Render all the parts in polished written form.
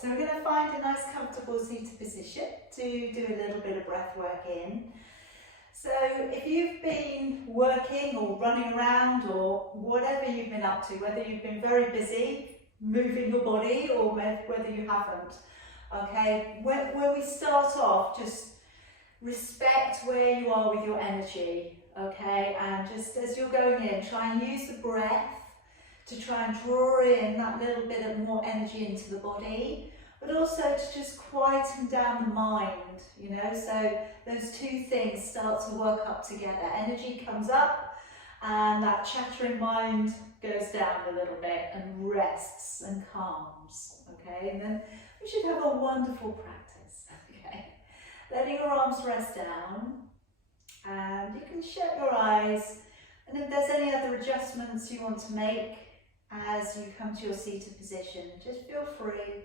so we're going to find a nice comfortable seated position to do a little bit of breath work in. So if you've been working or running around or whatever you've been up to, whether you've been very busy moving your body or whether you haven't, okay, when we start off, just respect where you are with your energy, okay, and just as you're going in, try and use the breath to try and draw in that little bit of more energy into the body, but also to just quieten down the mind, you know, so those two things start to work up together. Energy comes up and that chattering mind goes down a little bit and rests and calms, okay, and then we should have a wonderful practice, okay. Letting your arms rest down, and you can shut your eyes, and if there's any other adjustments you want to make as you come to your seated position, just feel free.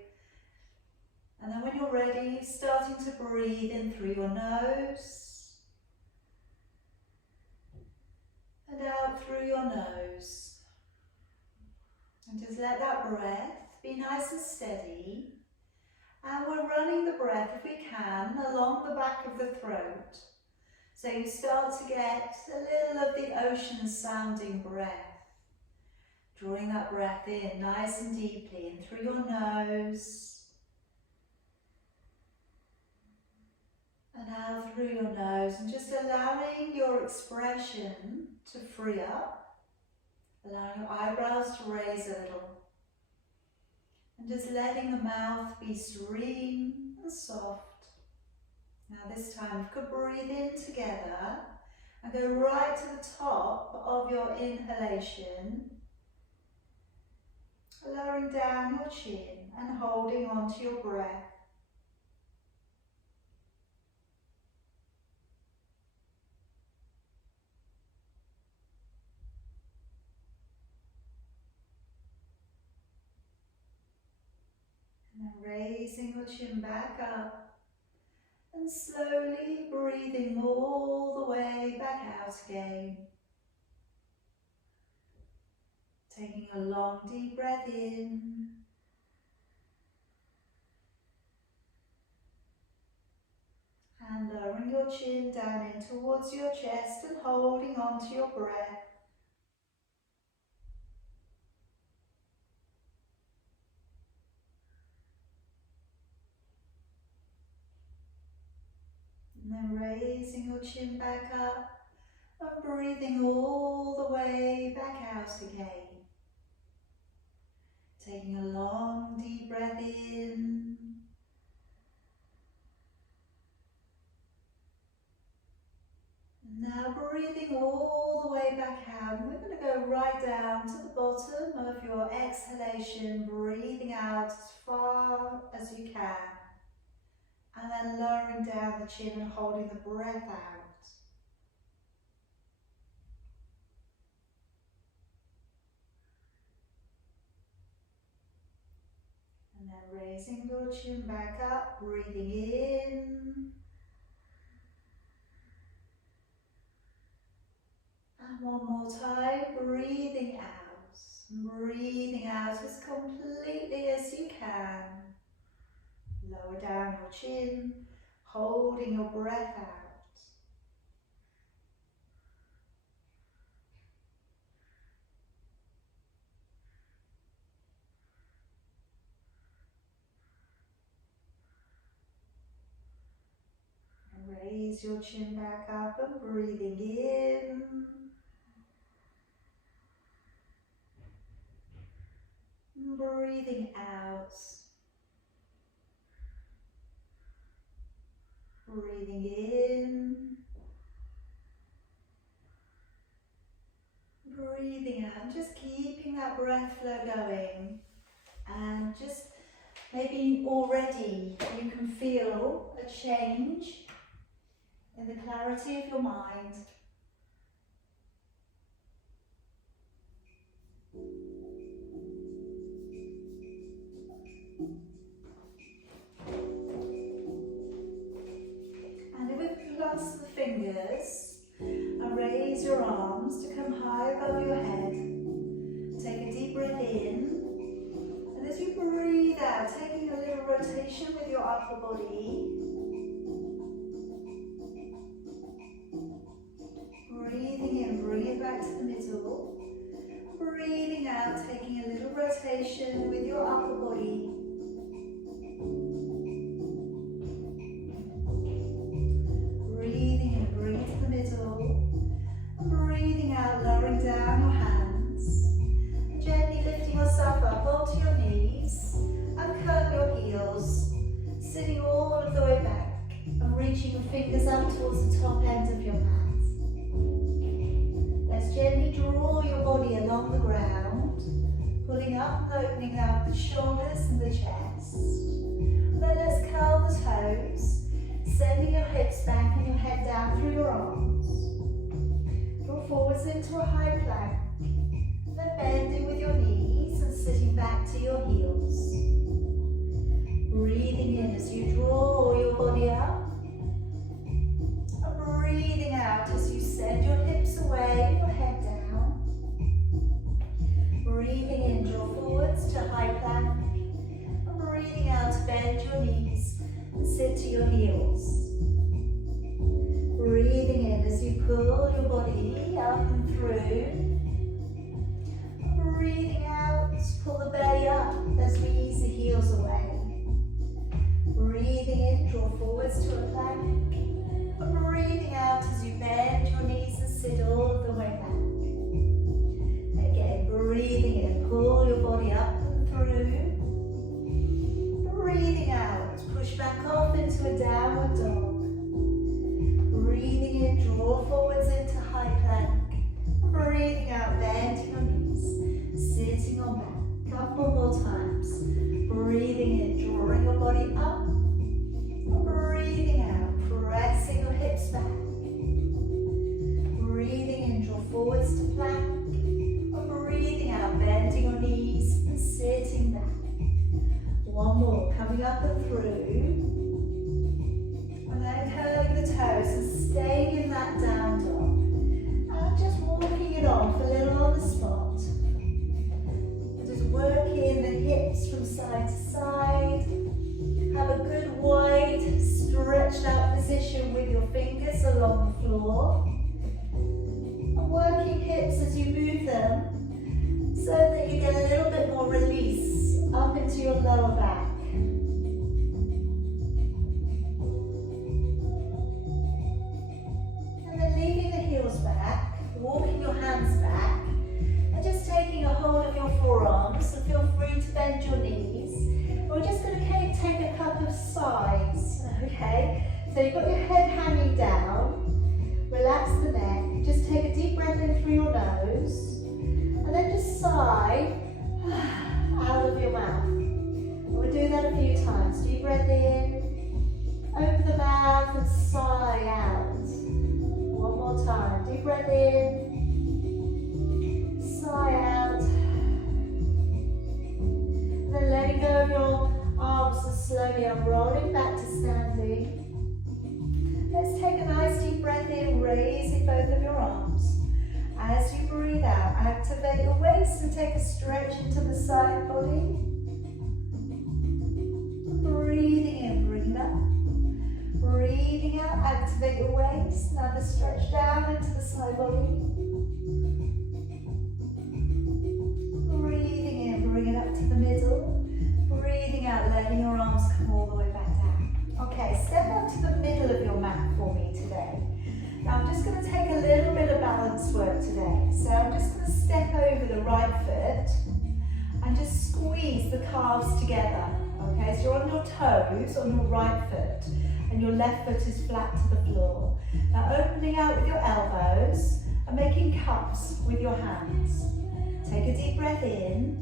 And then when you're ready, starting to breathe in through your nose and out through your nose. And just let that breath be nice and steady. And we're running the breath, if we can, along the back of the throat. So you start to get a little of the ocean sounding breath. Drawing that breath in nice and deeply in through your nose. And out through your nose, and just allowing your expression to free up. Allowing your eyebrows to raise a little. And just letting the mouth be serene and soft. Now this time you could breathe in together and go right to the top of your inhalation. Lowering down your chin and holding on to your breath. And then raising your chin back up and slowly breathing all the way back out again. Taking a long deep breath in. And lowering your chin down in towards your chest and holding on to your breath. And then raising your chin back up and breathing all the way back out again. Taking a long deep breath in. And now breathing all the way back out. And we're going to go right down to the bottom of your exhalation, breathing out as far as you can. And then lowering down the chin and holding the breath out. And then raising your chin back up, breathing in. And one more time, breathing out. Breathing out as completely as you can. Lower down your chin, holding your breath out. Raise your chin back up and breathing in. Breathing out. Breathing in. Breathing out. And just keeping that breath flow going. And just maybe already you can feel a change in the clarity of your mind. And if we clasp the fingers and raise your arms to come high above your head, take a deep breath in, and as you breathe out, taking a little upper body. Breathing in, bring it back to the middle. Breathing out, taking a little rotation with your upper body. Breathing in, bring it to the middle. Breathing out, lowering down your hands. Gently lifting yourself up onto your knees. And curl your heels. Sitting all of the way back. And reaching your fingers up towards the top end of your mat. Let's gently draw your body along the ground. Pulling up and opening out the shoulders and the chest. Then let's curl the toes. Sending your hips back and your head down through your arms. Draw forwards into a high plank. Then bending with your knees and sitting back to your heels. Breathing in as you draw your body up. And breathing out as you send your hips away, your head down. Breathing in, draw forwards to high plank. And breathing out, bend your knees and sit to your heels. Breathing in as you pull your body up and through. Breathing out, pull the belly up as we ease the heels away. Breathing in, draw forwards to a plank. And breathing out as you bend your knees and sit all of the way back. Again, breathing in, pull your body up and through. Breathing out, push back off into a downward dog. Breathing in, draw forwards into high plank. Breathing out, bend your knees, sitting on back. Couple more times. Breathing in, drawing your body up. Breathing out, pressing your hips back. Breathing in, draw forwards to plank. Breathing out, bending your knees and sitting back. One more, coming up and through. And then curling the toes and staying in that down dog. And just walking it off a little on the spot. And just working the hips from side to side. Have a good wide stretched out position with your fingers along the floor. And working hips as you move them so that you get a little bit more release up into your lower back. And then leaving the heels back, walking your hands back, and just taking a hold of your forearms, so feel free to bend your knees. We're just going to take a couple of sighs, okay? So you've got your head hanging down, relax the neck, just take a deep breath in through your nose, and then just sigh out of your mouth. And we'll do that a few times. Deep breath in, open the mouth and sigh out. One more time. Deep breath in, sigh out. And then letting go of your arms and slowly unrolling back to standing. Let's take a nice deep breath in, raising both of your arms. As you breathe out, activate your waist and take a stretch into the side body. Breathing in, bring it up. Breathing out, activate your waist. Another stretch down into the side body. Breathing in, bring it up to the middle. Breathing out, letting your arms come all the way back down. Okay, step up to the middle of your mat for me today. Now I'm just going to take a little bit of balance work today. So I'm just going to step over the right foot and just squeeze the calves together. Okay, so you're on your toes on your right foot and your left foot is flat to the floor. Now opening out with your elbows and making cups with your hands. Take a deep breath in.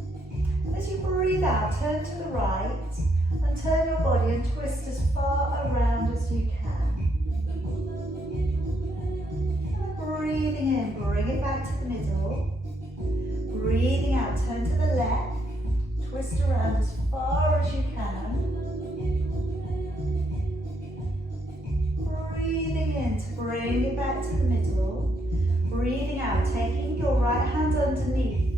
And as you breathe out, turn to the right and turn your body and twist as far around as you can. Breathing in, bring it back to the middle. Breathing out, turn to the left. Twist around as far as you can. Breathing in to bring it back to the middle. Breathing out, taking your right hand underneath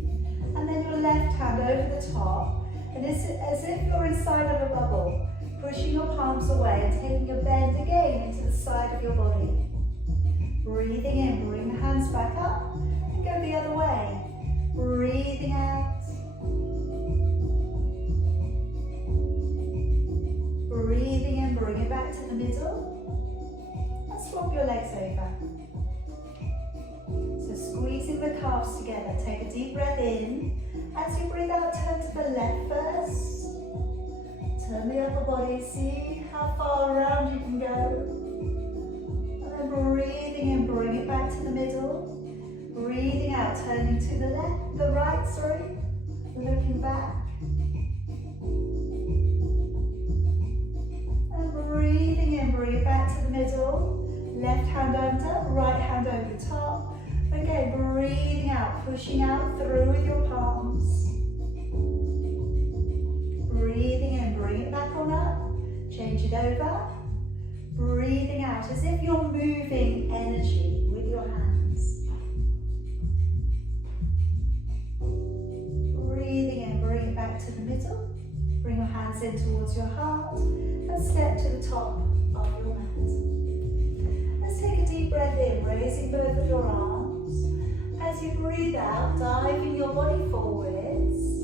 and then your left hand over the top. And as if you're inside of a bubble, pushing your palms away and taking a bend again into the side of your body. Breathing in, bring the hands back up and go the other way. Breathing out. Breathing in, bring it back to the middle. And swap your legs over. So squeezing the calves together. Take a deep breath in. As you breathe out, turn to the left first. Turn the upper body. See how far around you can go. And then breathing in, bring it back to the middle. Breathing out, turning to the left, the right, sorry. Looking back. And breathing in, bring it back to the middle. Left hand under, right hand over the top. Again, breathing out, pushing out through with your palms. Breathing in, bring it back on up. Change it over. Breathing out as if you're moving energy with your hands. Breathing in, bring it back to the middle. Bring your hands in towards your heart and step to the top of your mat. Let's take a deep breath in, raising both of your arms. As you breathe out, diving your body forwards.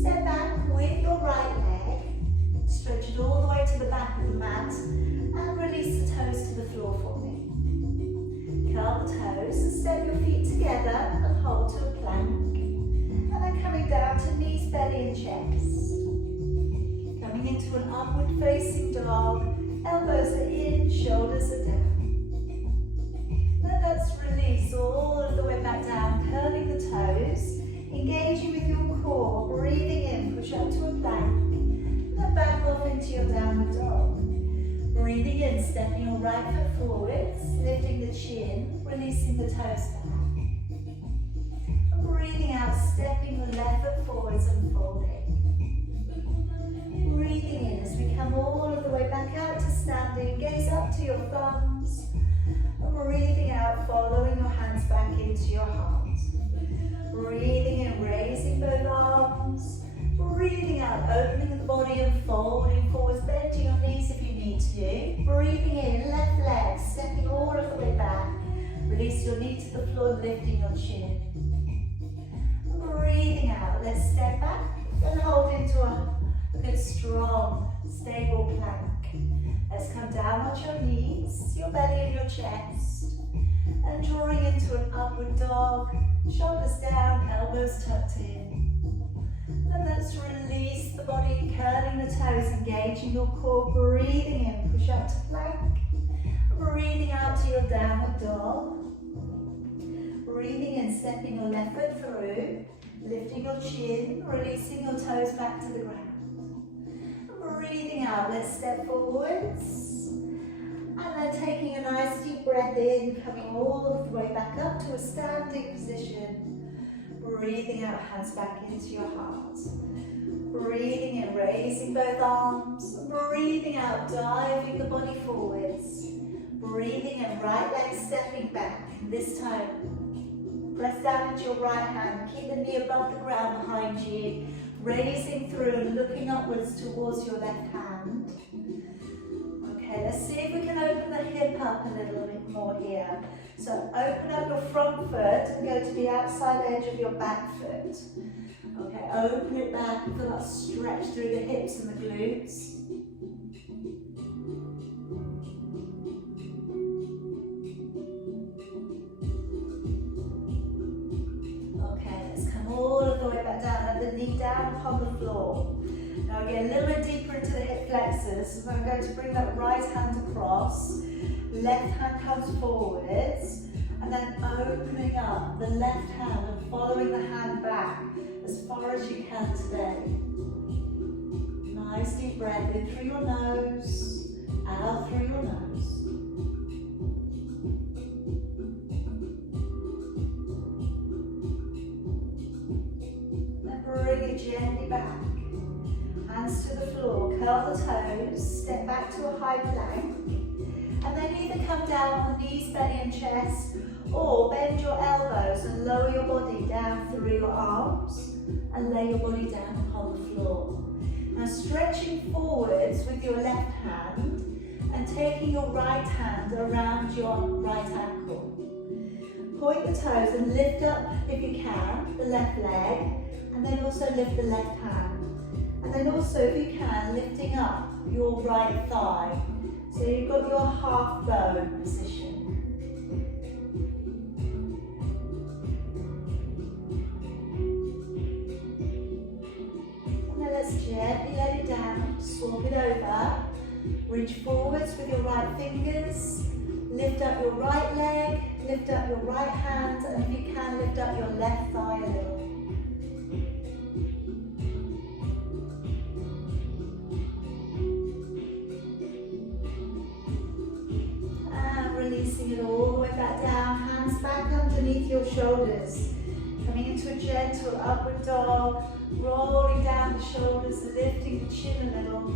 Step back with your right leg. Stretch it all the way to the back of the mat and release the toes to the floor for me. Curl the toes and step your feet together and hold to a plank. And then coming down to knees, belly and chest. Coming into an upward facing dog. Elbows are in, shoulders are down. Then let's release all of the way back down, curling the toes, engaging with your core, breathing in, push up to a plank, and then back off into your downward dog. Breathing in, stepping your right foot forwards, lifting the chin, releasing the toes back. And breathing out, stepping the left foot forwards and folding. Breathing in as we come all of the way back out to standing, gaze up to your thumbs. Breathing out, following your hands back into your heart. Breathing in, raising both arms. Breathing out, opening the body and folding forwards, bending your knees if you need to. Breathing in, left leg, stepping all of the way back. Release your knee to the floor, lifting your chin. Breathing out, let's step back and hold into a good, strong, stable plank. Let's come down on your knees, your belly and your chest, and drawing into an upward dog, shoulders down, elbows tucked in. And let's release the body, curling the toes, engaging your core, breathing in, push up to plank, breathing out to your downward dog. Breathing in, stepping your left foot through, lifting your chin, releasing your toes back to the ground. Breathing out, let's step forwards. And then taking a nice deep breath in, coming all of the way back up to a standing position. Breathing out, hands back into your heart. Breathing in, raising both arms. Breathing out, diving the body forwards. Breathing in, right leg stepping back. This time, press down into your right hand. Keep the knee above the ground behind you. Raising through and looking upwards towards your left hand. Okay, let's see if we can open the hip up a little bit more here. So open up your front foot and go to the outside edge of your back foot. Okay, open it back and feel that stretch through the hips and the glutes. All of the way back down, and the knee down upon the floor. Now again, a little bit deeper into the hip flexors. So I'm going to bring that right hand across, left hand comes forwards, and then opening up the left hand and following the hand back as far as you can today. Nice deep breath in through your nose, out through your nose. Bring it gently back. Hands to the floor, curl the toes, step back to a high plank, and then either come down on the knees, belly and chest, or bend your elbows and lower your body down through your arms, and lay your body down upon the floor. Now stretching forwards with your left hand and taking your right hand around your right ankle. Point the toes and lift up, if you can, the left leg, and then also lift the left hand. And then also, if you can, lifting up your right thigh. So you've got your half bow position. And then let's gently let it down, swap it over. Reach forwards with your right fingers. Lift up your right leg, lift up your right hand, and if you can, lift up your left thigh a little. And releasing it all the way back down, hands back underneath your shoulders. Coming into a gentle upward dog, rolling down the shoulders, lifting the chin a little.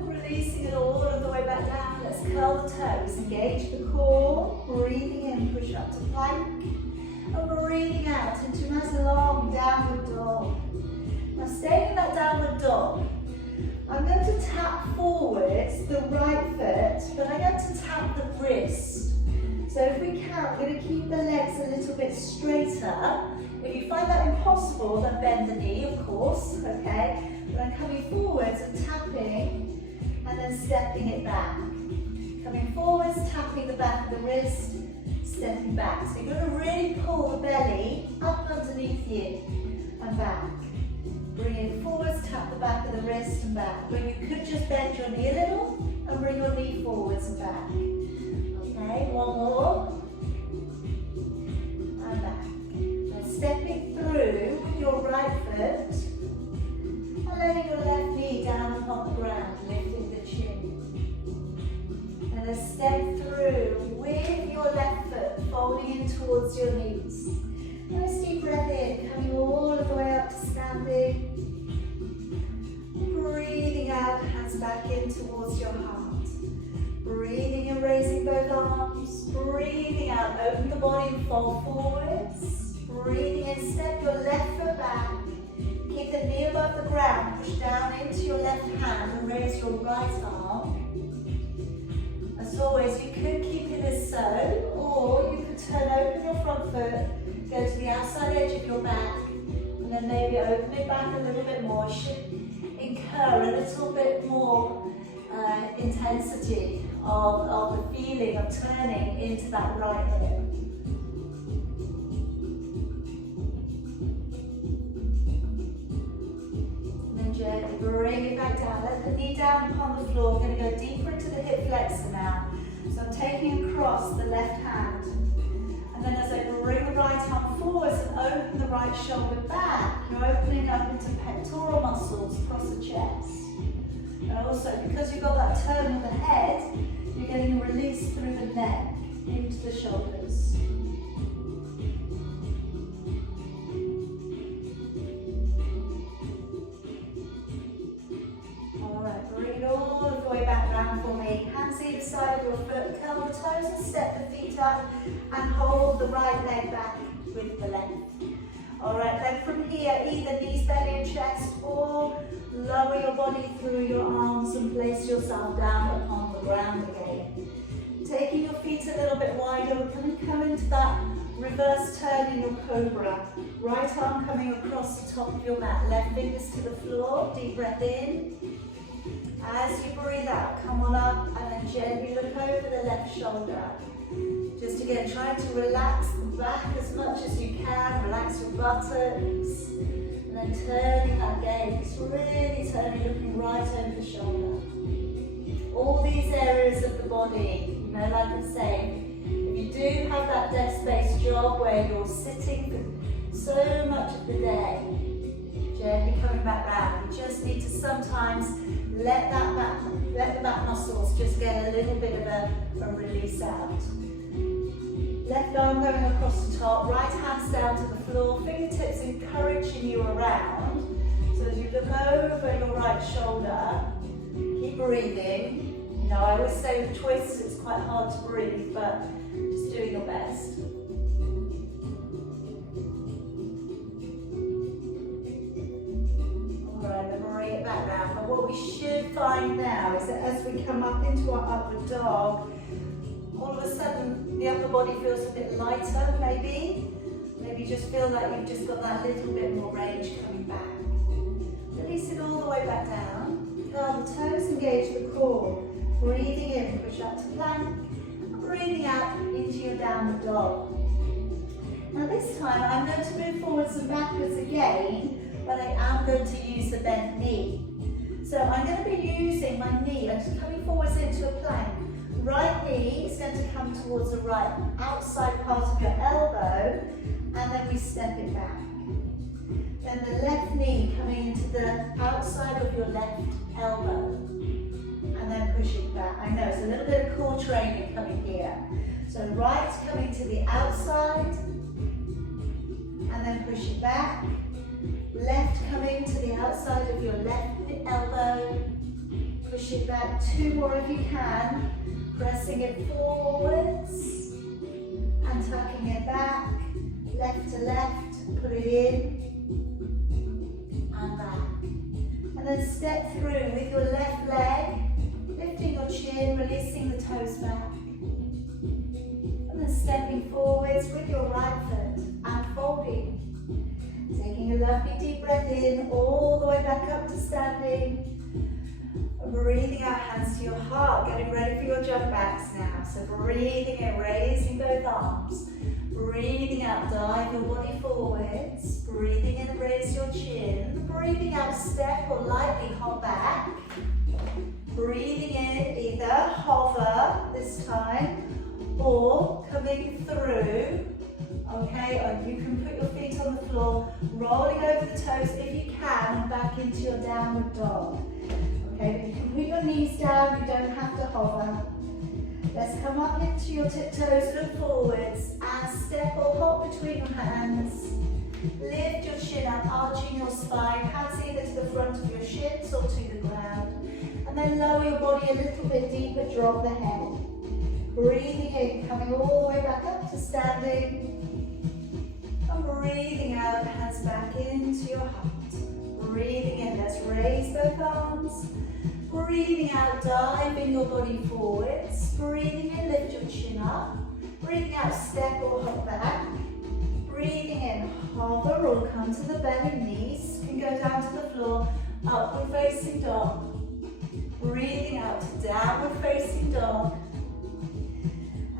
Releasing it all of the way back down. Let's curl the toes, engage the core, breathing in, push up to plank, and breathing out into a nice long downward dog. Now staying in that downward dog, I'm going to tap forwards the right foot, but I'm going to tap the wrist. So if we can, we're going to keep the legs a little bit straighter. If you find that impossible, then bend the knee, of course, okay? But I'm coming forwards and tapping, and then stepping it back. Coming forwards, tapping the back of the wrist, stepping back. So you're going to really pull the belly up underneath you and back. Bring it forwards, tap the back of the wrist and back. But you could just bend your knee a little and bring your knee forwards and back. Okay, one more. And back. Then stepping through with your right foot and letting your left knee down upon the ground, lifting the chin. And then step through with your left foot, folding in towards your knees. Nice deep breath in, coming all the way up to standing. Breathing out, hands back in towards your heart. Breathing and raising both arms. Breathing out, open the body and fold forwards. Breathing in, step your left foot back. Keep the knee above the ground, push down into your left hand and raise your right arm. As always, you could keep it as so, or you could turn open your front foot, go to the outside edge of your back, and then maybe open it back a little bit more. It should incur a little bit more intensity of the feeling of turning into that right hip. Gently bring it back down. Let the knee down upon the floor. We're going to go deeper into the hip flexor now. So I'm taking across the left hand. And then as I bring the right arm forwards and open the right shoulder back, you're opening up into pectoral muscles across the chest. And also, because you've got that turn of the head, you're getting a release through the neck into the shoulders. All the way back down for me. Hands either side of your foot, curl the toes and step the feet up and hold the right leg back with the left. Alright, then from here, either knees, belly and chest, or lower your body through your arms and place yourself down upon the ground again. Taking your feet a little bit wider, we're going to come into that reverse turn in your cobra. Right arm coming across the top of your mat, left fingers to the floor, deep breath in. As you breathe out, come on up and then gently look over the left shoulder. Just again, try to relax the back as much as you can, relax your buttocks, and then turning that gaze, really turning, looking right over the shoulder. All these areas of the body, you know, like I'm saying, if you do have that desk-based job where you're sitting for so much of the day, gently coming back round, you just need to sometimes let the back muscles just get a little bit of a release out. Left arm going across the top, right hands down to the floor, fingertips encouraging you around. So as you look over your right shoulder, keep breathing. You know, I always say with twists it's quite hard to breathe, but just doing your best. what we should find now is that as we come up into our upward dog, all of a sudden the upper body feels a bit lighter, maybe. Maybe you just feel like you've just got that little bit more range coming back. Release it all the way back down. Curl the toes, engage the core. Breathing in, push up to plank. Breathing out into your downward dog. Now this time I'm going to move forwards and backwards again, but I am going to use the bent knee. So I'm going to be using my knee, I'm just coming forwards into a plank. Right knee is going to come towards the right outside part of your elbow, and then we step it back. Then the left knee coming into the outside of your left elbow, and then push it back. I know, it's a little bit of core training coming here. So right coming to the outside, and then push it back. Left coming to the outside of your left elbow, push it back. 2 more if you can, pressing it forwards, and tucking it back, left to left, put it in, and back. And then step through with your left leg, lifting your chin, releasing the toes back. And then stepping forwards with your right foot and folding. Taking a lovely deep breath in, all the way back up to standing. Breathing out, hands to your heart, getting ready for your jump backs now. So breathing in, raising both arms. Breathing out, dive your body forwards. Breathing in, raise your chin. Breathing out, step or lightly hop back. Breathing in, either hover this time or coming through. Okay, and you can put your feet on the floor, rolling over the toes if you can, and back into your downward dog. Okay, but you can put your knees down, you don't have to hover. Let's come up into your tiptoes, look forwards, and step or hop between your hands. Lift your chin up, arching your spine, hands either to the front of your shins or to the ground. And then lower your body a little bit deeper, drop the head. Breathing in, coming all the way back up to standing. And breathing out, hands back into your heart. Breathing in, let's raise both arms. Breathing out, diving your body forwards. Breathing in, lift your chin up. Breathing out, step or hop back. Breathing in, hover or come to the belly, knees can go down to the floor. Upward facing dog. Breathing out, downward facing dog.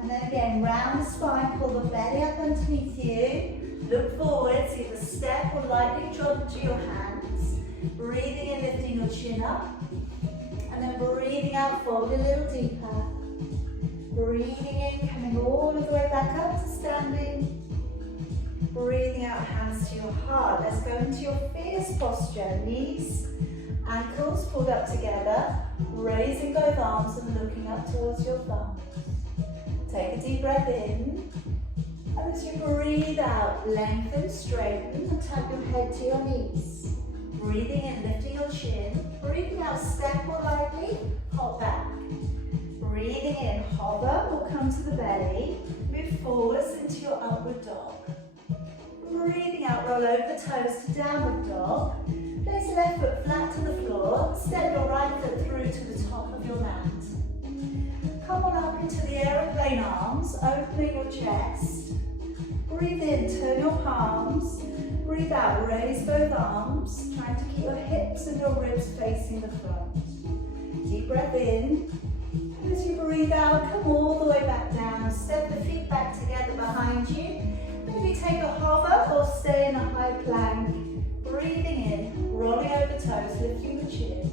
And then again, round the spine, pull the belly up underneath you. Look forwards, either step or lightly drop into your hands. Breathing in, lifting your chin up. And then breathing out, fold a little deeper. Breathing in, coming all the way back up to standing. Breathing out, hands to your heart. Let's go into your fierce posture. Knees, ankles pulled up together. Raising both arms and looking up towards your thumb. Take a deep breath in. And as you breathe out, lengthen, straighten, and tap your head to your knees. Breathing in, lifting your chin. Breathing out, step or lightly, hop back. Breathing in, hover or come to the belly. Move forwards into your upward dog. Breathing out, roll over the toes to downward dog. Place left foot flat to the floor. Step your right foot through to the top of your mat. Come on up into the aeroplane arms, opening your chest. Breathe in, turn your palms. Breathe out, raise both arms, trying to keep your hips and your ribs facing the front. Deep breath in. And as you breathe out, come all the way back down. Step the feet back together behind you. Maybe take a hover or stay in a high plank. Breathing in, rolling over the toes, lifting the chin.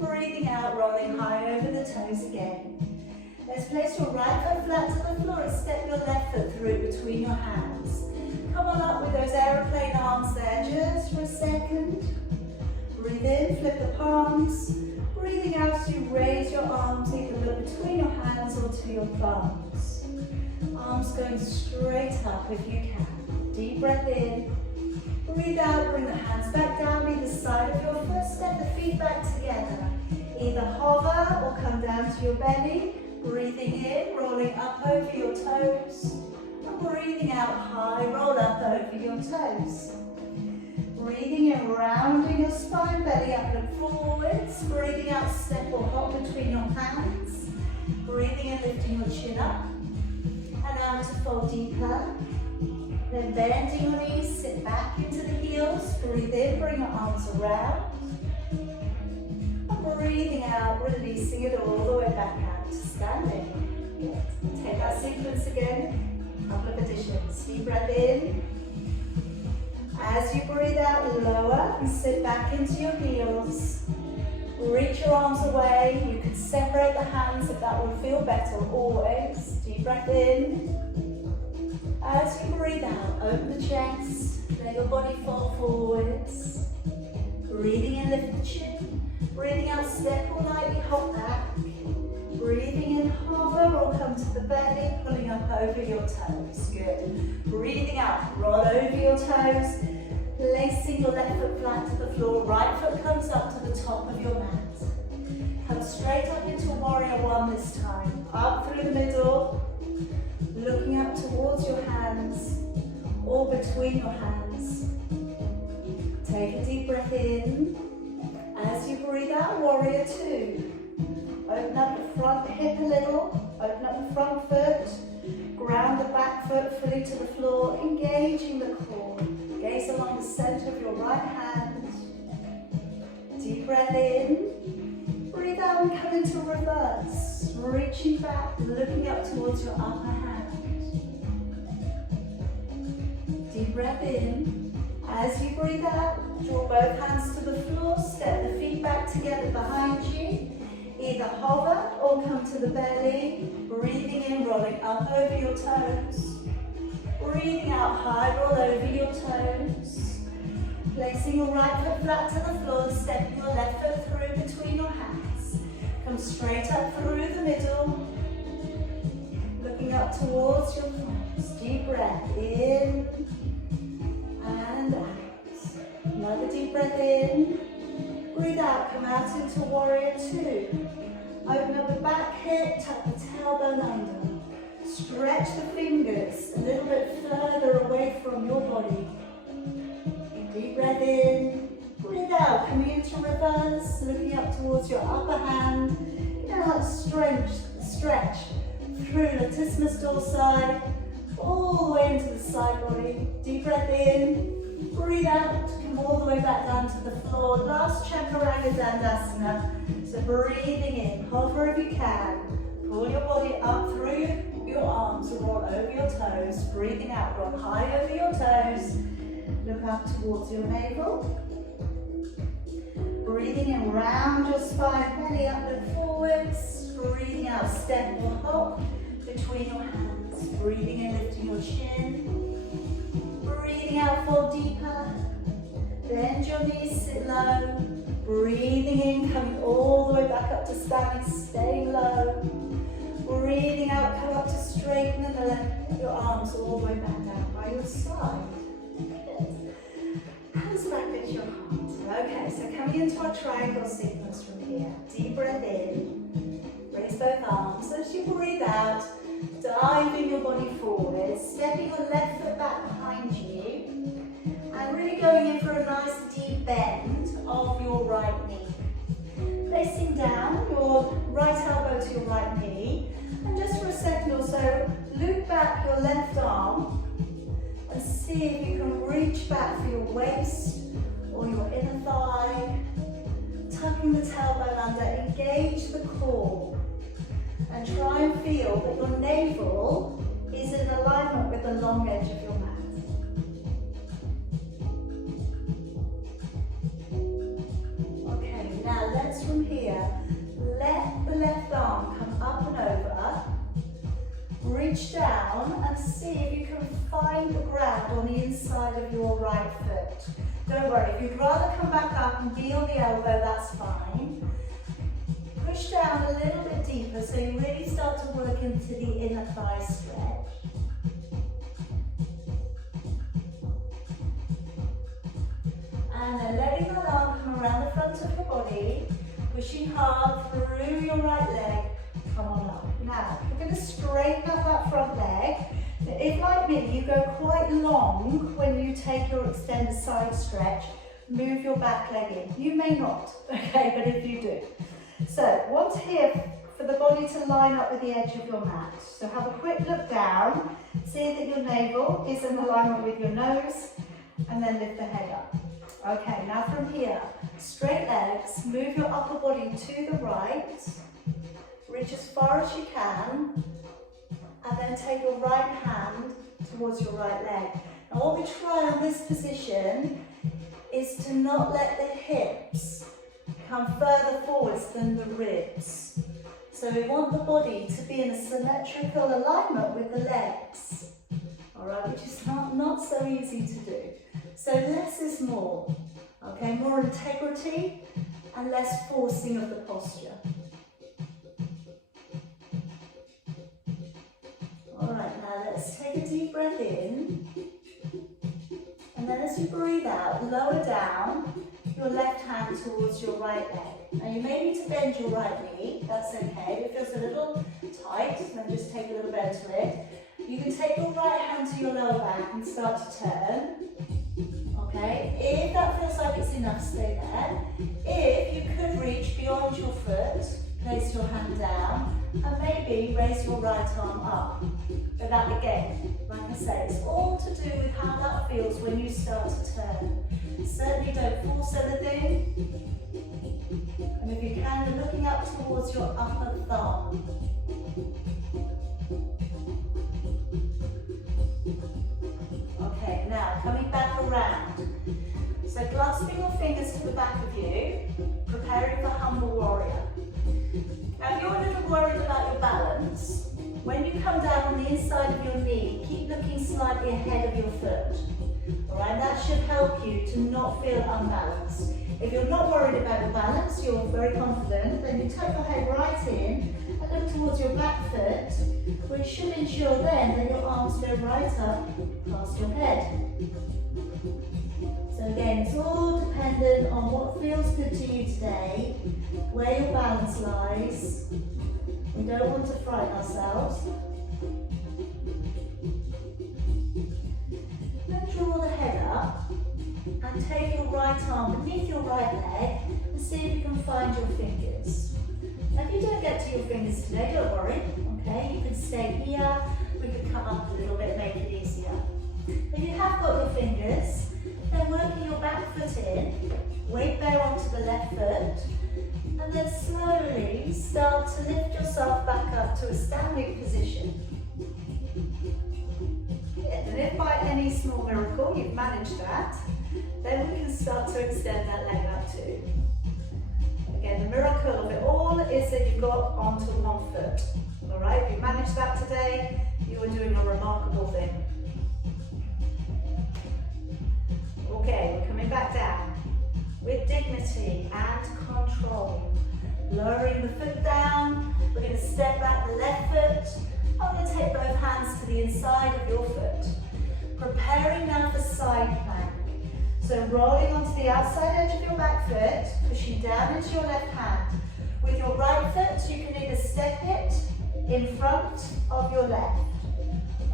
Breathing out, rolling high over the toes again. Let's place your right foot flat to the floor and step your left foot through between your hands. Come on up with those aeroplane arms there just for a second. Breathe in, flip the palms. Breathing out as you raise your arms, either between your hands or to your thumbs. Arms going straight up if you can. Deep breath in. Breathe out, bring the hands back down either side of your foot. Step the feet back together. Either hover or come down to your belly. Breathing in, rolling up over your toes. And breathing out high, roll up over your toes. Breathing in, rounding your spine, belly up, look forwards. Breathing out, step or hop between your hands. Breathing in, lifting your chin up. And out to fold deeper. Then bending your knees, sit back into the heels. Breathe in, bring your arms around. And breathing out, releasing it all the way back out to standing. Good. Take that sequence again. A couple of additions. Deep breath in. As you breathe out, lower and sit back into your heels. Reach your arms away. You can separate the hands if that will feel better, always. Deep breath in. As you breathe out, open the chest. Let your body fall forwards. Breathing in, lift the chin. Breathing out, step or lightly hop back. Breathing in, hover or come to the belly, pulling up over your toes. Good. Breathing out, roll over your toes. Placing your left foot flat to the floor. Right foot comes up to the top of your mat. Come straight up into warrior one this time. Up through the middle. Looking up towards your hands or between your hands. Take a deep breath in. As you breathe out, warrior two. Open up the front hip a little. Open up the front foot. Ground the back foot fully to the floor, engaging the core. Gaze along the center of your right hand. Deep breath in. Breathe out and come into reverse. Reaching back, looking up towards your upper hand. Deep breath in. As you breathe out, draw both hands to the floor, step the feet back together behind you. Either hover or come to the belly. Breathing in, rolling up over your toes. Breathing out, high roll over your toes. Placing your right foot flat to the floor, stepping your left foot through between your hands. Come straight up through the middle. Looking up towards your thumbs. Deep breath in and out. Another deep breath in. Breathe out, come out into warrior two. Open up the back hip, tuck the tailbone under. Stretch the fingers a little bit further away from your body. Deep breath in. Breathe out, coming into reverse, looking up towards your upper hand. Now stretch through latissimus dorsi, all the way into the side body. Deep breath in. Breathe out, come all the way back down to the floor. Last chaturanga dandasana. So breathing in, hover if you can. Pull your body up through your arms, roll over your toes. Breathing out, roll high over your toes. Look up towards your navel. Breathing in, round your spine, belly up, look forwards. Breathing out, step or hop between your hands. Breathing in, lifting your chin. Breathing out, fall deeper. Bend your knees, sit low. Breathing in, coming all the way back up to standing, staying low. Breathing out, come up to straighten and let your arms all the way back down by your side. Good. Hands back at your heart. Okay, so coming into our triangle sequence from here. Deep breath in. Raise both arms. As you breathe out, diving your body forward, stepping your left foot back behind you, and really going in for a nice deep bend of your right knee. Placing down your right elbow to your right knee, and just for a second or so, loop back your left arm and see if you can reach back for your waist or your inner thigh, tucking the tailbone under, engage the core. And try and feel that your navel is in alignment with the long edge of your mat. Okay, now let's from here, let the left arm come up and over, reach down and see if you can find the ground on the inside of your right foot. Don't worry, if you'd rather come back up and feel the elbow, that's fine. Push down a little bit deeper so you really start to work into the inner thigh stretch. And then letting that arm come around the front of your body, pushing hard through your right leg, come on up. Now, we're going to straighten up that front leg. If, like me, you go quite long when you take your extended side stretch, move your back leg in. You may not, okay, but if you do. So, want here for the body to line up with the edge of your mat. So have a quick look down, see that your navel is in alignment with your nose, and then lift the head up. Okay, now from here, straight legs, move your upper body to the right, reach as far as you can, and then take your right hand towards your right leg. Now what we try on this position is to not let the hips come further forwards than the ribs. So we want the body to be in a symmetrical alignment with the legs, all right, which is not so easy to do. So less is more, okay, more integrity and less forcing of the posture. All right, now let's take a deep breath in, and then as you breathe out, lower down your left hand towards your right leg. Now you may need to bend your right knee, that's okay. If it feels a little tight, then just take a little bend to it. You can take your right hand to your lower back and start to turn. Okay, if that feels like it's enough, stay there. If you could reach beyond your foot, place your hand down and maybe raise your right arm up. But that again, like I say, it's all to do with how that feels when you start to turn. Certainly don't force anything. And if you can, you're looking up towards your upper thumb. Okay, now coming back around. So clasping your fingers to the back of you, preparing for humble warrior. Now if you're a little worried about your balance, when you come down on the inside of your knee, keep looking slightly ahead of your foot. Alright, that should help you to not feel unbalanced. If you're not worried about your balance, you're very confident, then you tuck your head right in and look towards your back foot, which should ensure then that your arms go right up past your head. So again, it's all dependent on what feels good to you today, where your balance lies. We don't want to frighten ourselves. Then draw the head up and take your right arm beneath your right leg and see if you can find your fingers. Now if you don't get to your fingers today, don't worry, okay? You can stay here, we can come up a little bit, make it easier. If you have got your fingers, then working your back foot in, weight bear onto the left foot, and then slowly start to lift yourself back up to a standing position. And if by any small miracle you've managed that, then we can start to extend that leg up too. Again, the miracle of it all is that you've got onto one foot. All right, if you managed that today, you are doing a remarkable thing. Okay, we're coming back down with dignity and control. Lowering the foot down, we're going to step back the left foot. I'm going to take both hands to the inside of your foot. Preparing now for side plank. So rolling onto the outside edge of your back foot, pushing down into your left hand. With your right foot, you can either step it in front of your left.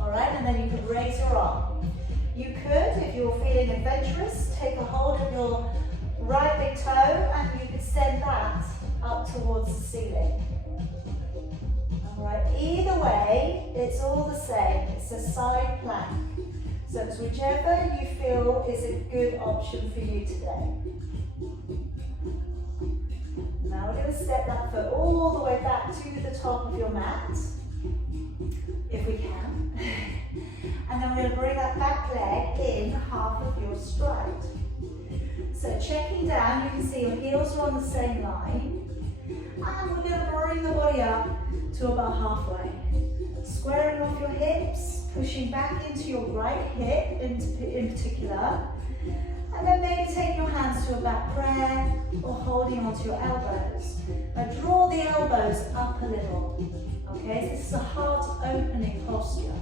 All right, and then you can raise your arm. You could, if you're feeling adventurous, take a hold of your right big toe and you could send that up towards the ceiling. All right, either way, it's all the same. It's a side plank. So it's whichever you feel is a good option for you today. Now we're going to step that foot all the way back to the top of your mat, if we can. And then we're going to bring that back leg in half of your stride. So checking down, you can see your heels are on the same line. And we're going to bring the body up to about halfway. Squaring off your hips, pushing back into your right hip in particular. And then maybe taking your hands to a back prayer or holding onto your elbows. Now draw the elbows up a little. Okay, so this is a heart opening posture.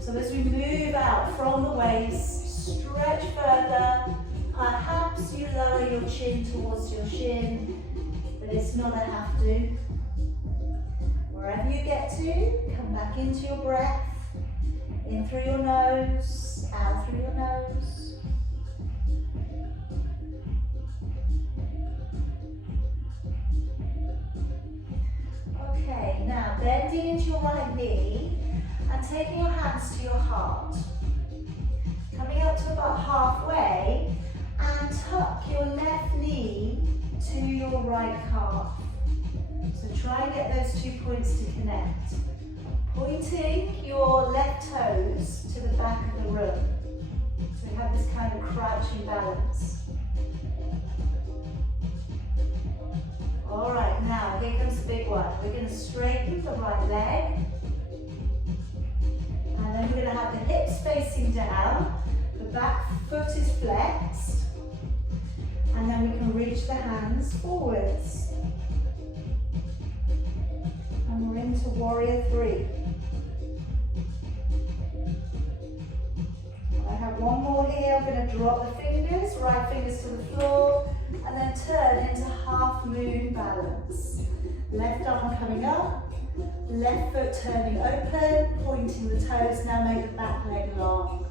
So as we move out from the waist, stretch further. Perhaps you lower your chin towards your shin, but it's not a have to. Wherever you get to, come back into your breath. In through your nose, out through your nose. leaning into your right knee and taking your hands to your heart. Coming up to about halfway and tuck your left knee to your right calf. So try and get those 2 points to connect. Pointing your left toes to the back of the room. So we have this kind of crouching balance. All right, now here comes the big one. We're going to straighten the right leg. And then we're going to have the hips facing down. The back foot is flexed. And then we can reach the hands forwards. And we're into warrior 3. I have one more here. I'm going to drop the fingers, right fingers to the floor, and then turn into half moon balance. Left arm coming up, left foot turning open, pointing the toes. Now make the back leg long.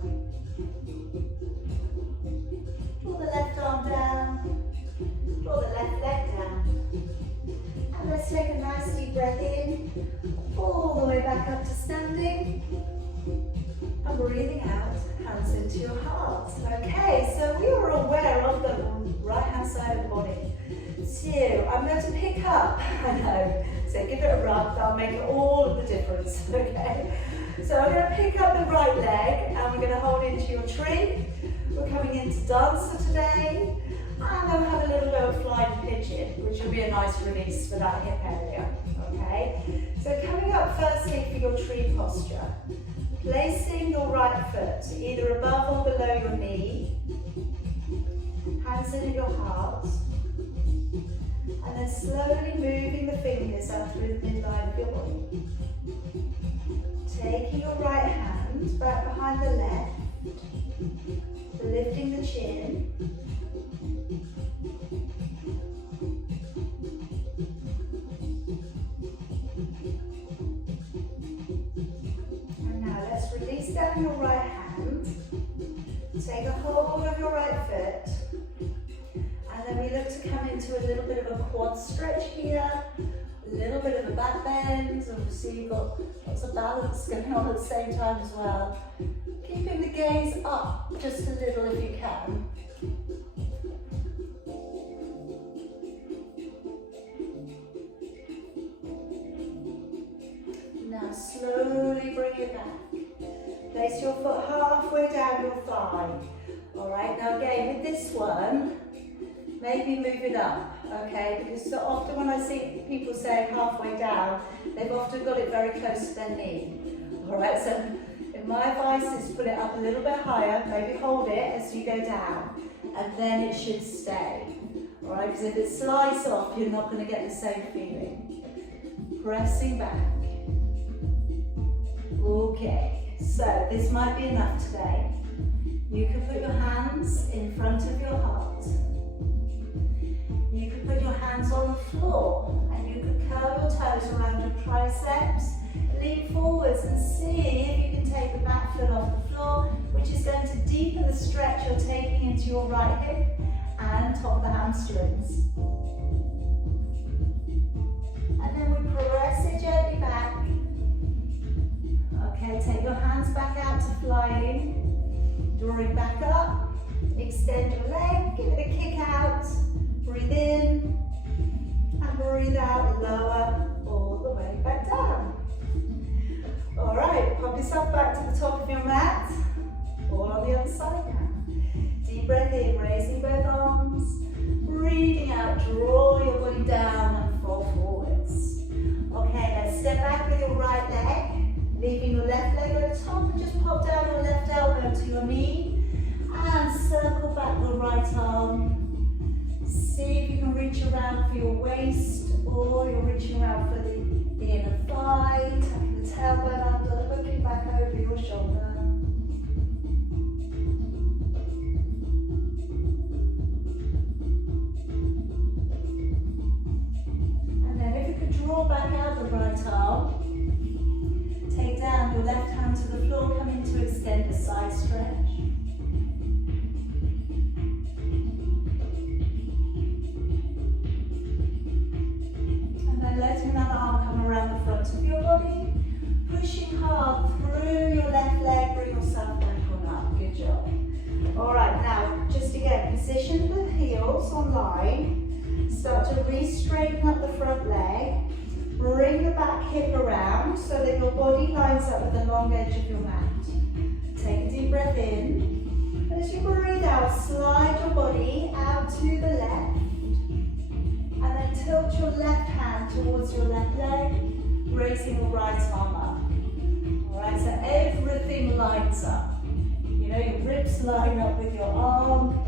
Draw the left arm down, draw the left leg down. And let's take a nice deep breath in, all the way back up to standing. And breathing out, hands into your heart. Okay, so we are aware of the right hand side of the body. So I'm going to pick up, I know, so give it a rub, that'll make all of the difference, okay? So I'm going to pick up the right leg and we're going to hold into your tree. We're coming into dancer today, and then we'll have a little bit of flying pigeon, which will be a nice release for that hip area, okay? So coming up firstly for your tree posture. Placing your right foot either above or below your knee, hands in at your heart, and then slowly moving the fingers up through the midline of your body. Taking your right hand back behind the left, lifting the chin. Release down your right hand, take a hold of your right foot, and then we look to come into a little bit of a quad stretch here, a little bit of a back bend. Obviously you've got lots of balance going on at the same time as well. Keeping the gaze up just a little if you can. Now slowly bring it back. Place your foot halfway down your thigh. Alright, now again with this one, maybe move it up, okay? Because so often when I see people saying halfway down, they've often got it very close to their knee. Alright, so my advice is put it up a little bit higher, maybe hold it as you go down, and then it should stay. Alright, because if it slides off, you're not going to get the same feeling. Pressing back. Okay. So this might be enough today. You can put your hands in front of your heart. You can put your hands on the floor and you can curl your toes around your triceps. Lean forwards and see if you can take the back foot off the floor, which is going to deepen the stretch you're taking into your right hip and top of the hamstrings. And then we press it gently back. Okay, take your hands back out to flying, drawing back up, extend your leg, give it a kick out, breathe in, and breathe out, lower, all the way back down. All right, pop yourself back to the top of your mat, all on the other side now. Deep breath in, raising both arms, breathing out, draw your body down and fall forwards. Okay, let's step back with your right leg. Leaving your left leg at the top and just pop down your left elbow to your knee and circle back your right arm. See if you can reach around for your waist or you're reaching around for the inner thigh, tucking the tailbone under, looking back over your shoulder. And then if you could draw back out the right arm, take down your left hand to the floor, come into extend a side stretch. And then letting that arm come around the front of your body. position the heels on line, start to re-straighten up the front leg, bring the back hip around so that your body lines up with the long edge of your mat. Take a deep breath in, and as you breathe out, slide your body out to the left, and then tilt your left hand towards your left leg, raising your right arm up. Alright, so everything lines up. You know, your ribs line up with your arm,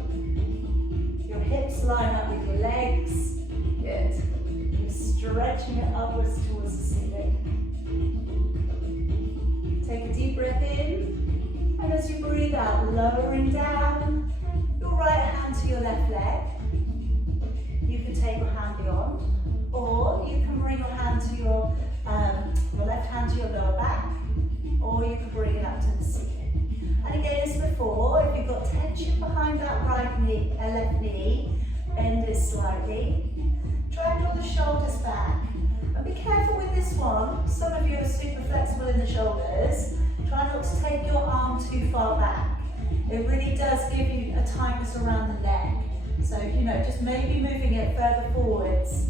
your hips line up with your legs. Good. You're stretching it upwards towards the ceiling. Take a deep breath in, and as you breathe out, lowering down your right hand to your left leg. You can take your hand beyond, or you can bring your hand to your left hand to your lower back, or you can bring it up to the ceiling. And again, as before, if you've got tension behind that right knee, left knee, bend it slightly. Try and draw the shoulders back. And be careful with this one. Some of you are super flexible in the shoulders. Try not to take your arm too far back. It really does give you a tightness around the neck. So, you know, just maybe moving it further forwards.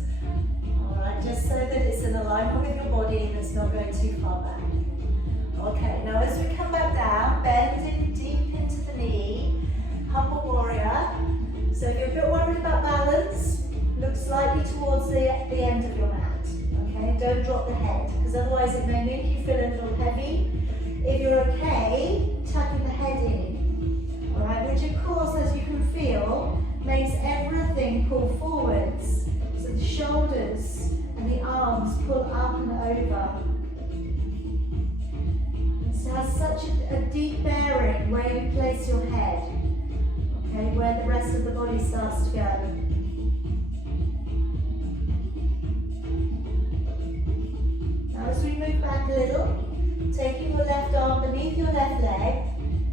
Alright, just so that it's in alignment with your body and it's not going too far back. Okay, now as we come back down, bending deep into the knee, humble warrior. So if you're a bit worried about balance, look slightly towards the end of your mat. Okay, don't drop the head, because otherwise it may make you feel a little heavy. If you're okay, tucking the head in. Alright, which of course, as you can feel, makes everything pull forwards. So the shoulders and the arms pull up and over. It has such a deep bearing where you place your head, okay, where the rest of the body starts to go. Now as we move back a little, taking your left arm beneath your left leg,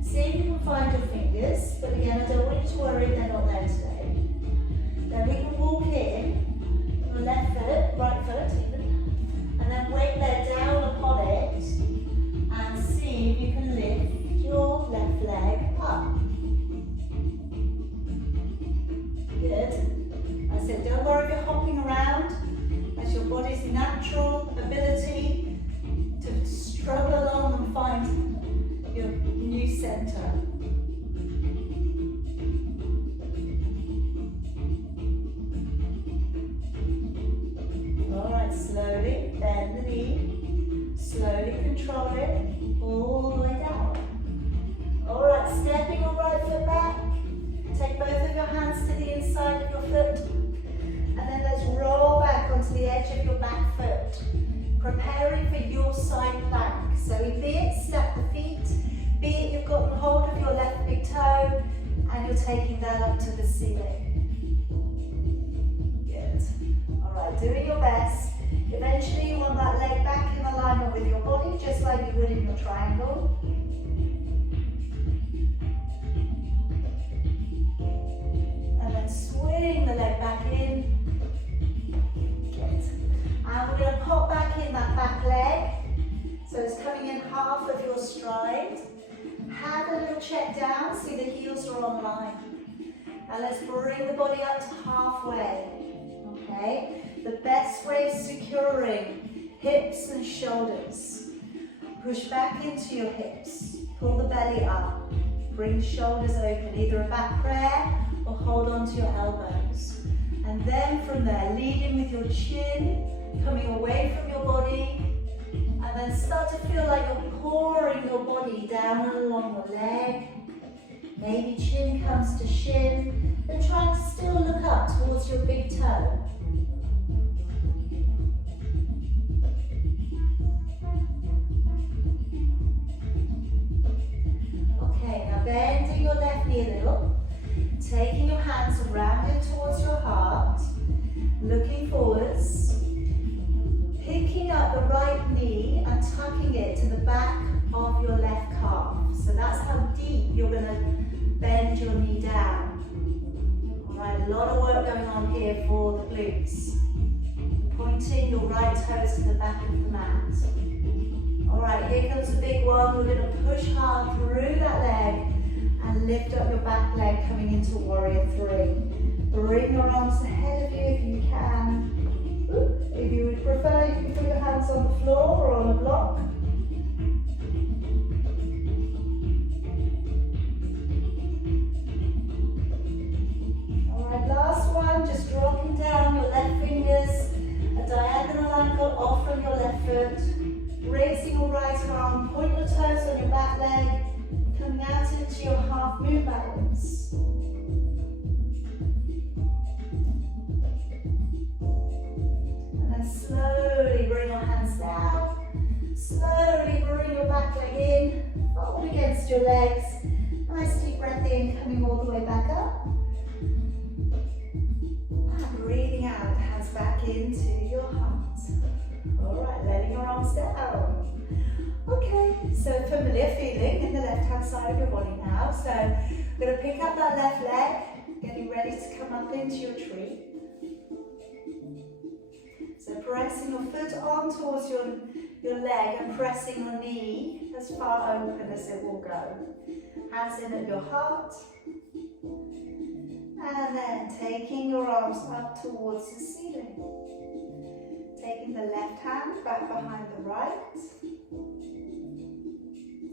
see if you can find your fingers, but again I don't want you to worry, they're not there today. Then we can walk in, your left foot, right foot even, and then weight there down upon it, and see if you can lift your left leg up. Good. I said, don't worry if you're hopping around. That's your body's natural ability to struggle along and find your new center. Alright, slowly bend the knee. Slowly control it all the way down. Alright, stepping your right foot back. Take both of your hands to the inside of your foot. And then let's roll back onto the edge of your back foot. Preparing for your side plank. So be it step the feet, be it you've got hold of your left big toe and you're taking that up to the ceiling. Good. Alright, doing your best. Eventually you want that leg back in alignment with your body, just like you would in your triangle. And then swing the leg back in. Good. And we're going to pop back in that back leg. So it's coming in half of your stride. Have a little check down, see the heels are on line. And let's bring the body up to halfway. Okay? The best way of securing hips and shoulders. Push back into your hips. Pull the belly up. Bring the shoulders open, either a back prayer or hold on to your elbows. And then from there, lead in with your chin, coming away from your body. And then start to feel like you're pouring your body down and along your leg. Maybe chin comes to shin. Then try to still look up towards your big toe. Okay, now bending your left knee a little. Taking your hands rounded towards your heart. Looking forwards. Picking up the right knee and tucking it to the back of your left calf. So that's how deep you're going to bend your knee down. Alright, a lot of work going on here for the glutes. Pointing your right toes to the back of the mat. Alright, here comes the big one. We're going to push hard through that leg And lift up your back leg coming into warrior three. Bring your arms ahead of you if you can. If you would prefer, you can put your hands on the floor or on a block. Alright, last one, just dropping down your left fingers, a diagonal angle off from your left foot, raising your right arm, point your toes on your back leg, coming out into your half moon balance. And then slowly bring your hands down, slowly bring your back leg in, fold against your legs, nice deep breath in, coming all the way back up. And breathing out, hands back into your heart. Alright, letting your arms down. Okay, so familiar feeling in the left-hand side of your body now. So we're going to pick up that left leg, getting ready to come up into your tree. So pressing your foot on towards your leg and pressing your knee as far open as it will go. Hands in at your heart. And then taking your arms up towards the ceiling. Taking the left hand back behind the right.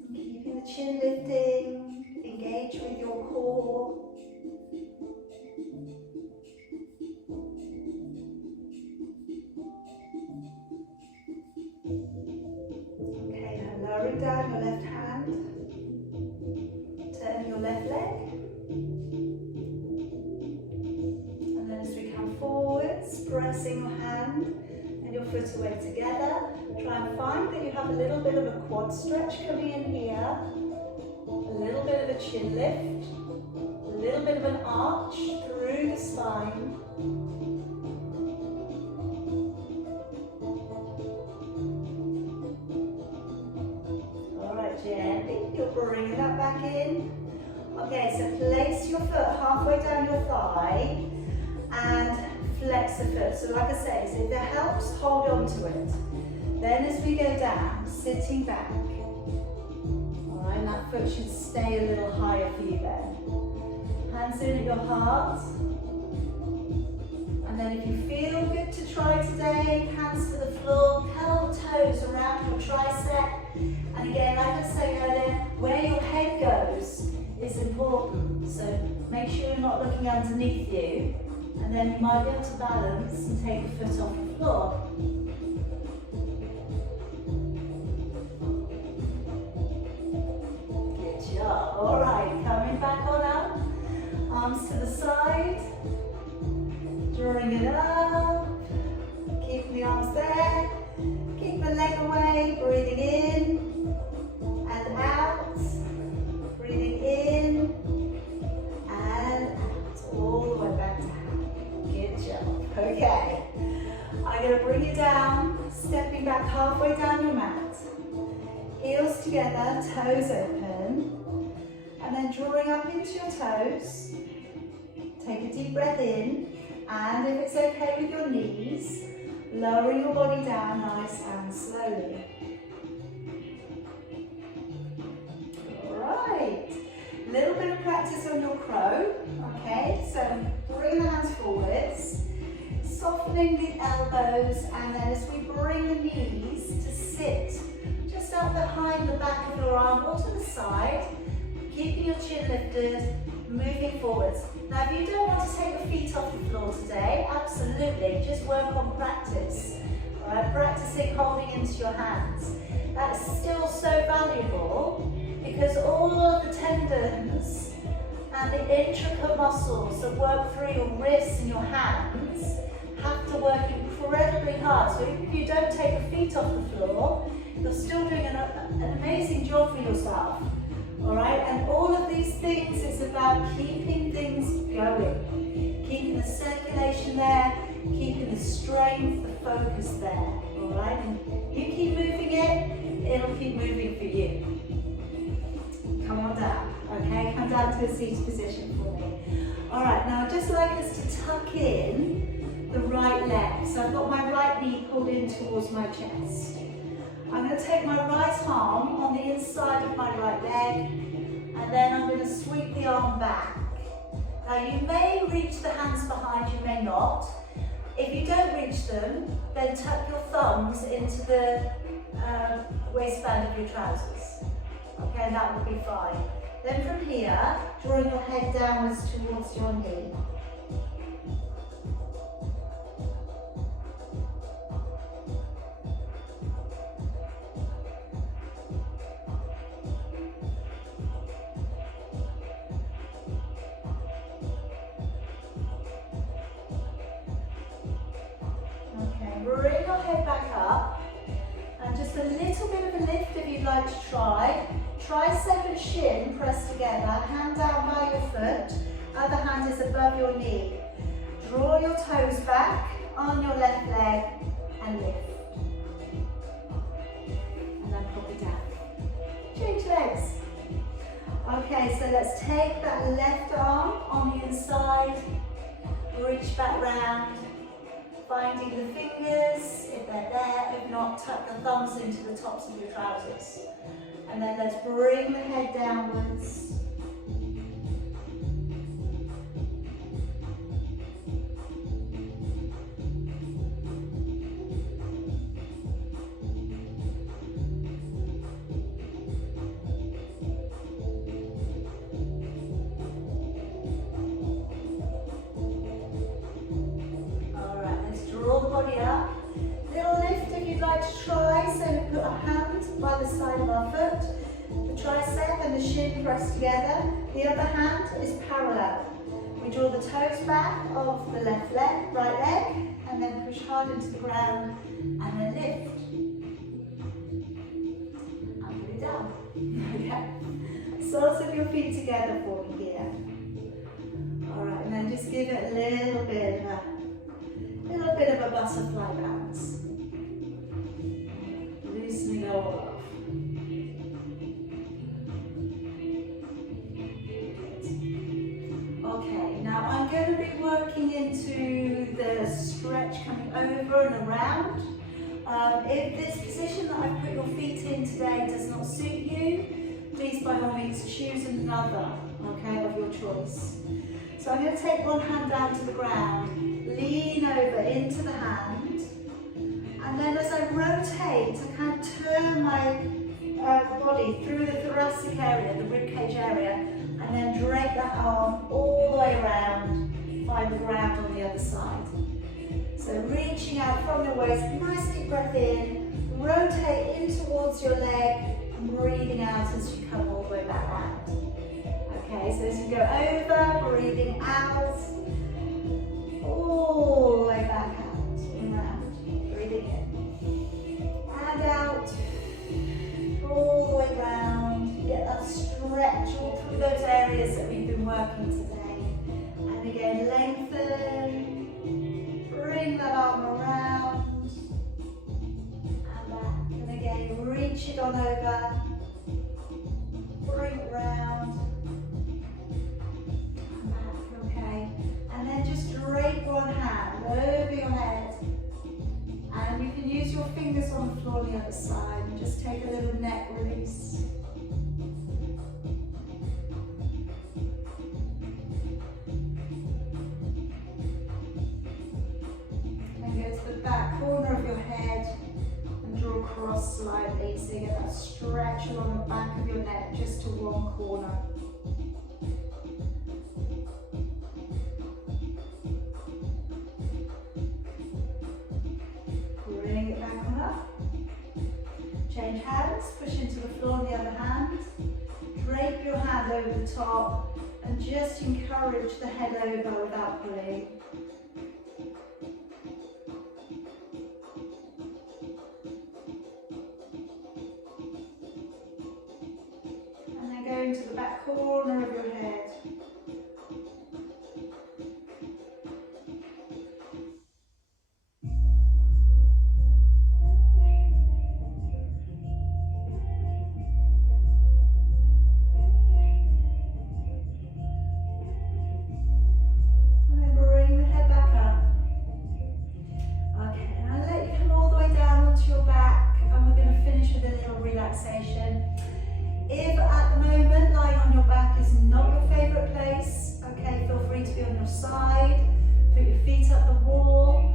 Keeping the chin lifting, engage with your core. Okay, now lowering down your left hand, turning your left leg. And then as we come forwards, pressing your hand and your foot away together. Try and find that you have a little bit of a quad stretch coming in here, a little bit of a chin lift, a little bit of an arch through the spine. Alright, gently, you're bringing that back in. Okay, so place your foot halfway down your thigh and flex the foot. So like I say, so if it helps, hold on to it. Then as we go down, sitting back. Alright, and that foot should stay a little higher for you then. Hands in at your heart. And then if you feel good to try today, hands to the floor, curl the toes around your tricep. And again, like I was saying earlier, where your head goes is important. So make sure you're not looking underneath you. And then you might be able to balance and take the foot off the floor. Good job. All right, coming back on up. Arms to the side. Drawing it up. Keeping the arms there. Keep the leg away. Breathing in and out. Breathing in and out. All the way back down. Good job. Okay. I'm going to bring you down, stepping back halfway down your mat. Heels together, toes open. And then drawing up into your toes. Take a deep breath in. And if it's okay with your knees, lowering your body down nice and slowly. Alright. A little bit of practice on your crow. Okay, so bring the hands forwards, softening the elbows, and then as we bring the knees to sit just up behind the back of your arm or to the side, keeping your chin lifted, moving forwards. Now if you don't want to take your feet off the floor today, absolutely, just work on practice. Alright, practicing holding into your hands. That's still so valuable because all of the tendons and the intricate muscles that work through your wrists and your hands have to work incredibly hard. So if you don't take your feet off the floor, you're still doing an amazing job for yourself. Alright, and all of these things is about keeping things going, keeping the circulation there, keeping the strength, the focus there. Alright, and you keep moving it, it'll keep moving for you. Come on down, okay? Come down to a seated position for me. Alright, now I'd just like us to tuck in the right leg. So I've got my right knee pulled in towards my chest. I'm going to take my right arm on the inside of my right leg And then I'm going to sweep the arm back. Now you may reach the hands behind, you may not. If you don't reach them, then tuck your thumbs into the waistband of your trousers. Okay, and that will be fine. Then from here, drawing your head downwards towards your knee. Bring your head back up, and just a little bit of a lift if you'd like to try. Tricep and shin press together, hand down by your foot, other hand is above your knee. Draw your toes back on your left leg and lift. And then pop it down. Change legs. Okay, so let's take that left arm on the inside, reach back round. Finding the fingers, if they're there, if not, tuck your thumbs into the tops of your trousers. And then let's bring the head downwards. Roll the body up. Little lift if you'd like to try. So we put our hand by the side of our foot. The tricep and the shin press together. The other hand is parallel. We draw the toes back of the left leg, right leg, and then push hard into the ground and then lift. And put it down. Okay. Soles of your feet together for me here. Alright, and then just give it a little bit of a butterfly bounce. Loosening all off. Okay, now I'm going to be working into the stretch coming over and around. If this position that I've put your feet in today does not suit you, please by all means choose another, okay, of your choice. So I'm going to take one hand down to the ground. Lean over into the hand, and then as I rotate, I kind of turn my body through the thoracic area, the ribcage area, and then drape that arm all the way around, find the ground on the other side. So reaching out from your waist, nice deep breath in, rotate in towards your leg, and breathing out as you come all the way back round. Okay, so as you go over, breathing out, all the way back out and round, breathing in, and out, all the way round. Get that stretch all through those areas that we've been working today. And again, lengthen, bring that arm around, and back. And again, reach it on over, bring it round, and back, okay. And then just drape one hand over your head, and you can use your fingers on the floor on the other side and just take a little neck release. And go to the back corner of your head and draw across slightly so you get that stretch along the back of your neck just to one corner. Bring it back on up. Change hands, push into the floor on the other hand. Drape your hand over the top and just encourage the head over without pulling. And then go into the back corner of your head. If at the moment lying on your back not your favourite place, okay, feel free to be on your side, put your feet up the wall,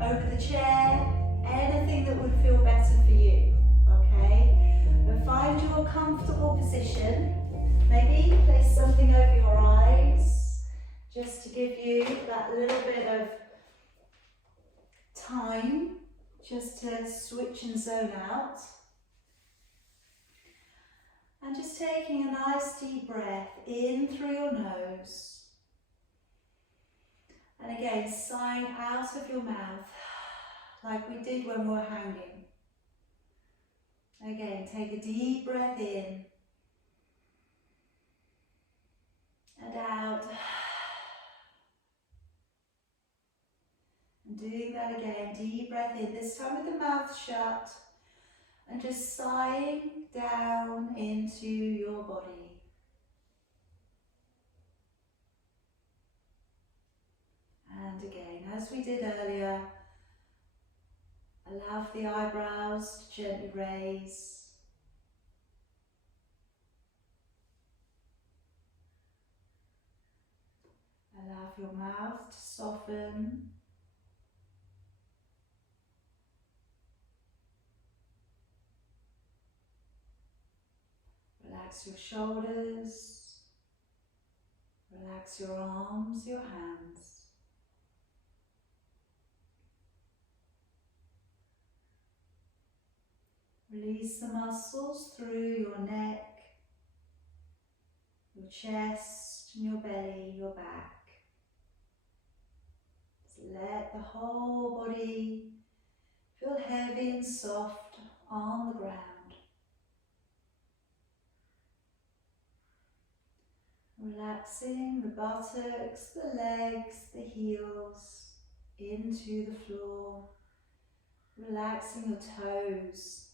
over the chair, anything that would feel better for you, okay? But find your comfortable position. Maybe place something over your eyes, just to give you that little bit of time, just to switch and zone out. And just taking a nice deep breath in through your nose. And again, sighing out of your mouth, like we did when we were hanging. Again, take a deep breath in and out. And doing that again, deep breath in, this time with the mouth shut, and just sighing down into your body. And again, as we did earlier, allow for the eyebrows to gently raise. Allow for your mouth to soften. Relax your shoulders. Relax your arms, your hands. Release the muscles through your neck, your chest, and your belly, your back. Just let the whole body feel heavy and soft on the ground. Relaxing the buttocks, the legs, the heels into the floor. Relaxing your toes.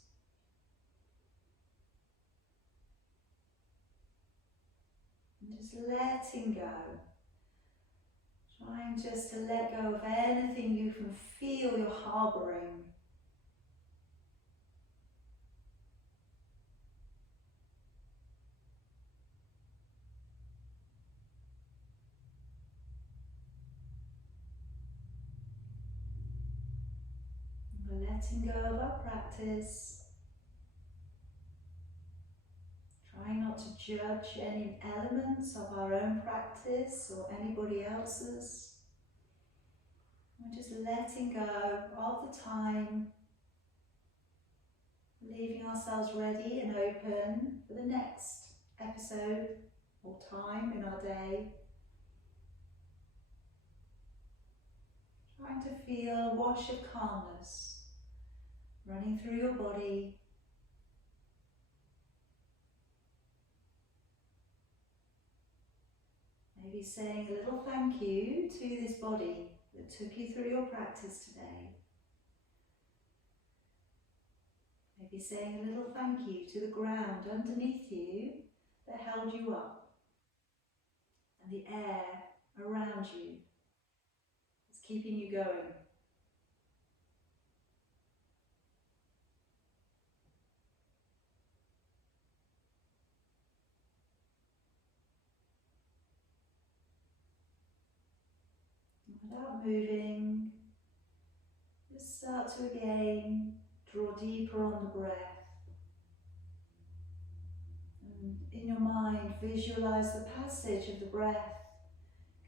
And just letting go. Trying just to let go of anything you can feel you're harbouring. We're letting go of our practice. Trying not to judge any elements of our own practice or anybody else's. We're just letting go of the time, leaving ourselves ready and open for the next episode or time in our day. Trying to feel a wash of calmness running through your body. Maybe saying a little thank you to this body that took you through your practice today. Maybe saying a little thank you to the ground underneath you that held you up, and the air around you that's keeping you going. Without moving, just start to again draw deeper on the breath. And in your mind, visualize the passage of the breath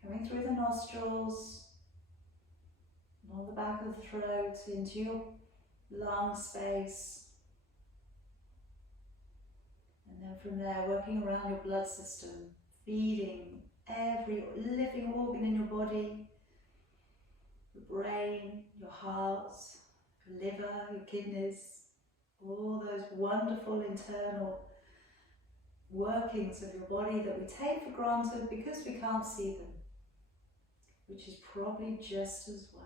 coming through the nostrils, along the back of the throat, into your lung space. And then from there, working around your blood system, feeding every living organ in your body. Your brain, your heart, your liver, your kidneys, all those wonderful internal workings of your body that we take for granted because we can't see them, which is probably just as well.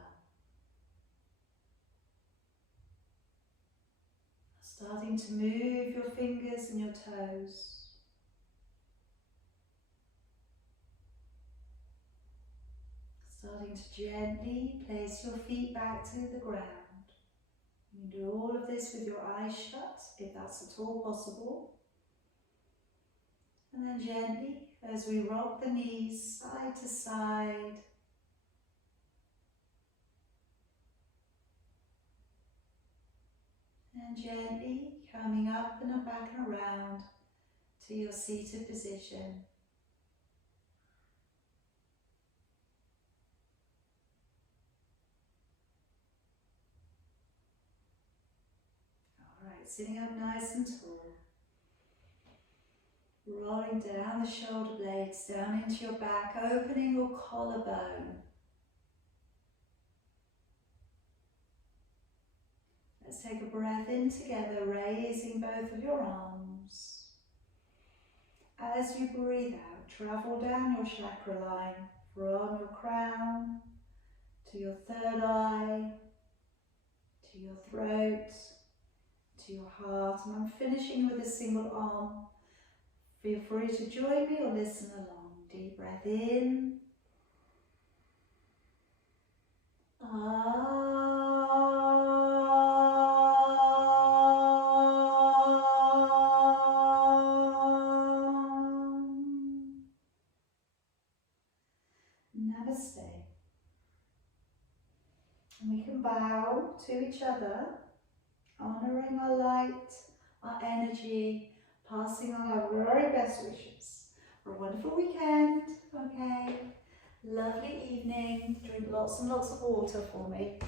Starting to move your fingers and your toes. Starting to gently place your feet back to the ground. You can do all of this with your eyes shut, if that's at all possible. And then gently as we rock the knees side to side. And gently coming up and back and around to your seated position. Alright, sitting up nice and tall. Rolling down the shoulder blades, down into your back, opening your collarbone. Let's take a breath in together, raising both of your arms. As you breathe out, travel down your chakra line from your crown to your third eye, to your throat, to your heart. And I'm finishing with a single arm. Feel free to join me or listen along. Deep breath in. Namaste. And we can bow to each other, honouring our light, our energy, passing on our very best wishes for a wonderful weekend. Okay, lovely evening. Drink lots and lots of water for me.